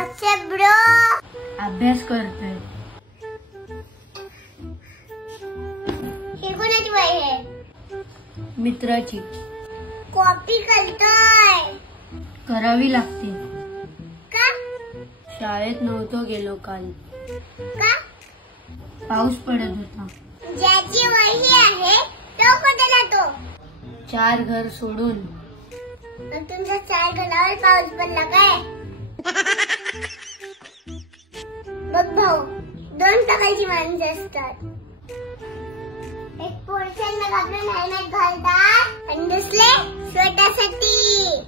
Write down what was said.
WhatsApp bro. अभ्यास करतोय. हे कोणाची वही आहे? मित्राची. कॉपी करतोय. करावी लागते. का? शाळेत नव्हतो गेलो काल. का? पाऊस पडत होता. ज्याची वही आहे तो कुठे जातो? 4 घर सोडून. मग तुमच्या 4 घरावर पाऊस पडला काय? बघ भाऊ, 2 प्रकारची माणसं असतात. एक पोरशन मग आपलं हेल्मेट घालतात आणि दुसरे स्वतःसाठी.